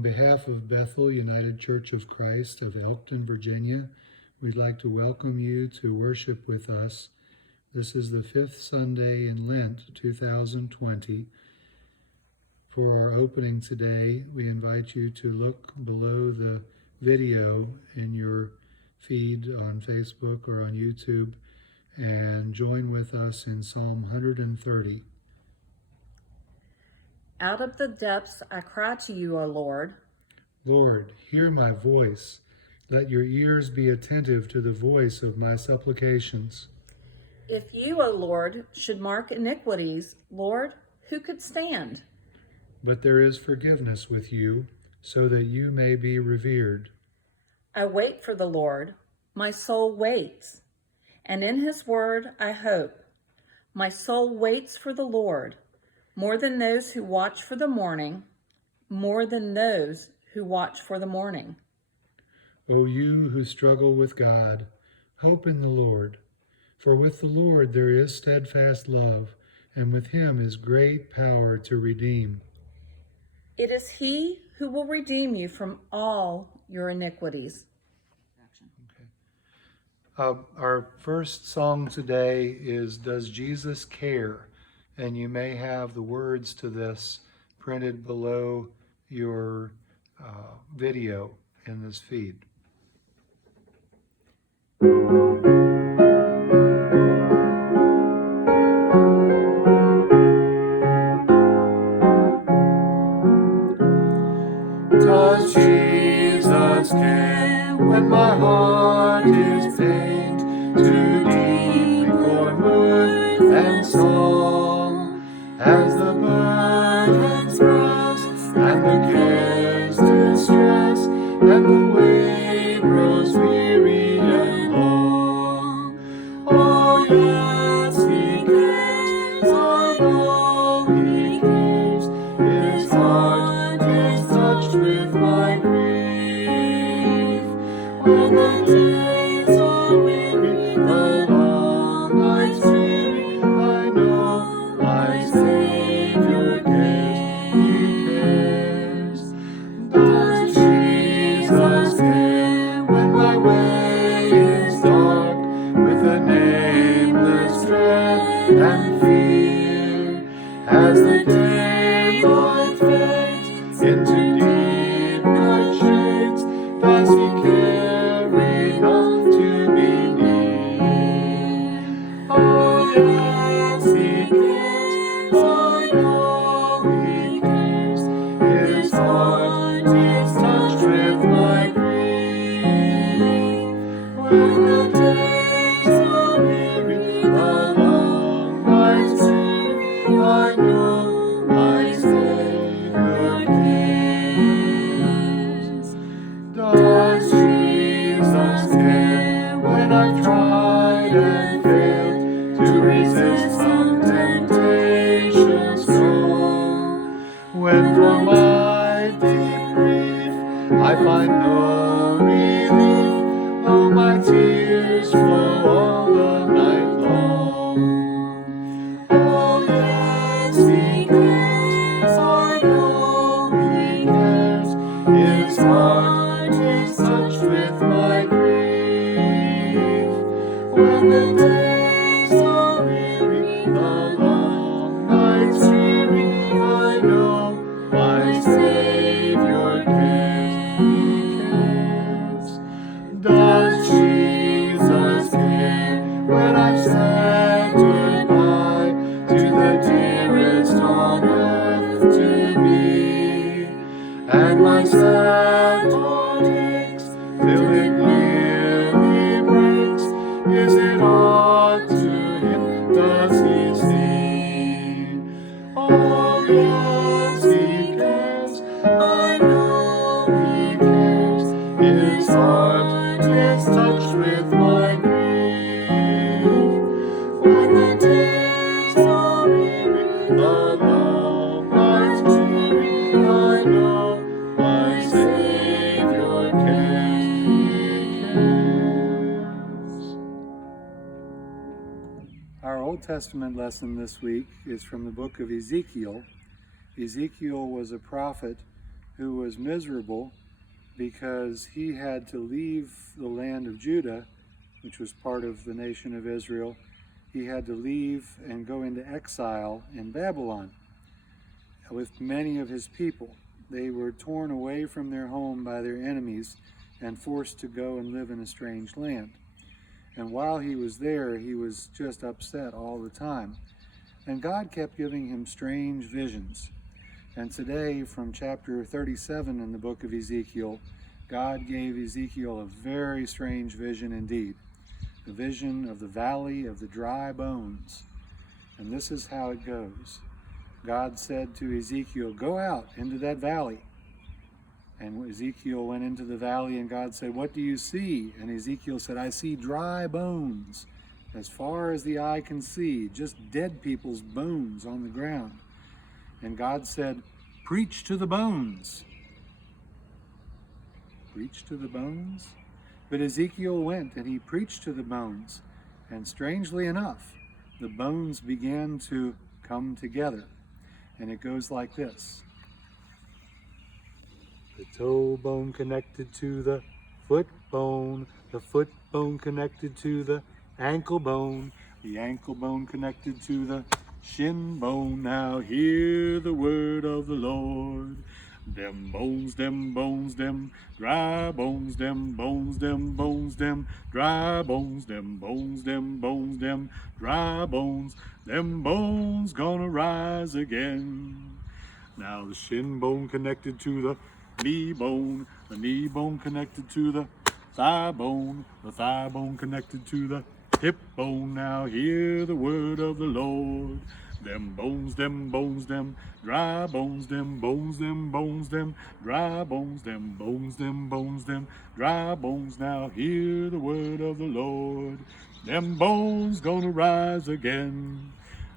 On behalf of Bethel United Church of Christ of Elkton, Virginia, we'd like to welcome you to worship with us. This is the fifth Sunday in Lent 2020. For our opening today, we invite you to look below the video in your feed on Facebook or on YouTube and join with us in Psalm 130. Out of the depths I cry to you, O Lord. Lord, hear my voice. Let your ears be attentive to the voice of my supplications. If you, O Lord, should mark iniquities, Lord, who could stand? But there is forgiveness with you, so that you may be revered. I wait for the Lord. My soul waits, and in his word I hope. My soul waits for the Lord, more than those who watch for the morning, more than those who watch for the morning. O you who struggle with God, hope in the Lord. For with the Lord there is steadfast love, and with him is great power to redeem. It is he who will redeem you from all your iniquities. Our first song today is Does Jesus Care? And you may have the words to this printed below your video in this feed. Does Jesus care when my heart is faint, too deep for mirth and song, as the burdens press and the cares distress, and the way grows weary and long? Oh yes, he cares, I know he cares. His heart is touched with my grief. When the days are weary, the long nights dreary, I know my Savior cares, he cares. Does Jesus care when my way is dark, with a nameless dread and fear, as the daylight fades into deep night shades? Does he care enough to be near? Oh yes, he cares, I know he cares. His heart is touched with my grief. When the days are weary, the long nights dreary, I know my Savior cares. Does Jesus care when I've tried and failed to resist some temptation strong? When from my deep grief I find no relief, though my tears flow all the night long? Oh yes, he cares, I know he cares. His heart is touched with my grief. When the days are weary, the long nights dreary, I know my Savior cares, he cares. Does Jesus care when I've said goodbye to the dearest on earth to me, and my sad heart aches till it nearly breaks? Is it odd to him? Does he see? Oh yes, he cares, I know he cares. His heart is touched with my grief. When the days are weary, the long nights dreary, I know my Savior cares, he cares. Our Old Testament lesson this week is from the book of Ezekiel. Ezekiel was a prophet who was miserable because he had to leave the land of Judah, which was part of the nation of Israel. He had to leave and go into exile in Babylon with many of his people. They were torn away from their home by their enemies and forced to go and live in a strange land. And while he was there, he was just upset all the time. And God kept giving him strange visions. And today, from chapter 37 in the book of Ezekiel, God gave Ezekiel a very strange vision indeed. The vision of the valley of the dry bones. And this is how it goes. God said to Ezekiel, "Go out into that valley." And Ezekiel went into the valley, and God said, "What do you see?" And Ezekiel said, "I see dry bones as far as the eye can see, just dead people's bones on the ground." And God said, "Preach to the bones." Preach to the bones? But Ezekiel went and he preached to the bones. And strangely enough, the bones began to come together. And it goes like this. The toe bone connected to the foot bone connected to the ankle bone connected to the shin bone. Now hear the word of the Lord. Them bones, them bones, them dry bones, them bones, them bones, them dry bones, them bones, them bones, them dry bones, them bones gonna rise again. Now the shin bone connected to the knee bone connected to the thigh bone connected to the hip bone. Now hear the word of the Lord. Them bones, them bones, them dry bones, them bones, them bones, them dry bones, them bones, them bones, them dry bones. Now hear the word of the Lord. Them bones gonna rise again.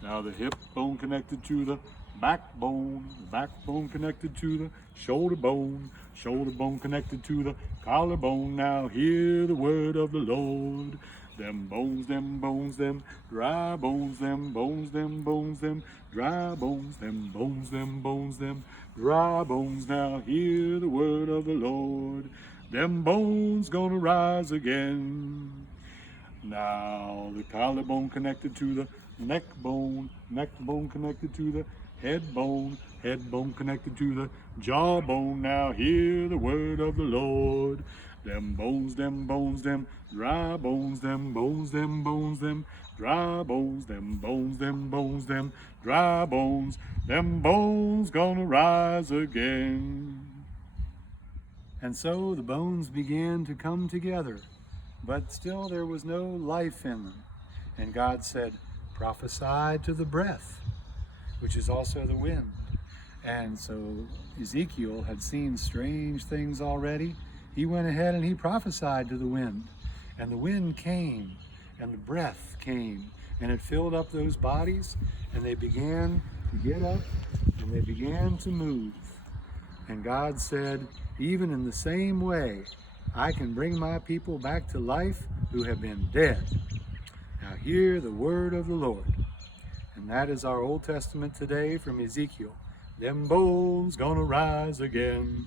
Now the hip bone connected to the backbone connected to the shoulder bone connected to the collarbone. Now hear the word of the Lord. Them bones, them bones, them dry bones, them bones, them bones, them dry bones, them bones, them bones, them dry bones. Now hear the word of the Lord. Them bones gonna rise again. Now the collarbone connected to the neck bone connected to the head bone connected to the jawbone. Now hear the word of the Lord. Them bones, them bones, them dry bones, them bones, them bones, them dry bones, them bones, them bones, them dry bones, them bones gonna rise again. And so the bones began to come together, but still there was no life in them. And God said, "Prophesy to the breath," which is also the wind. And so Ezekiel had seen strange things already. He went ahead and he prophesied to the wind. And the wind came, and the breath came, and it filled up those bodies, and they began to get up, and they began to move. And God said, "Even in the same way, I can bring my people back to life who have been dead." Now hear the word of the Lord. And that is our Old Testament today from Ezekiel. Them bones gonna rise again.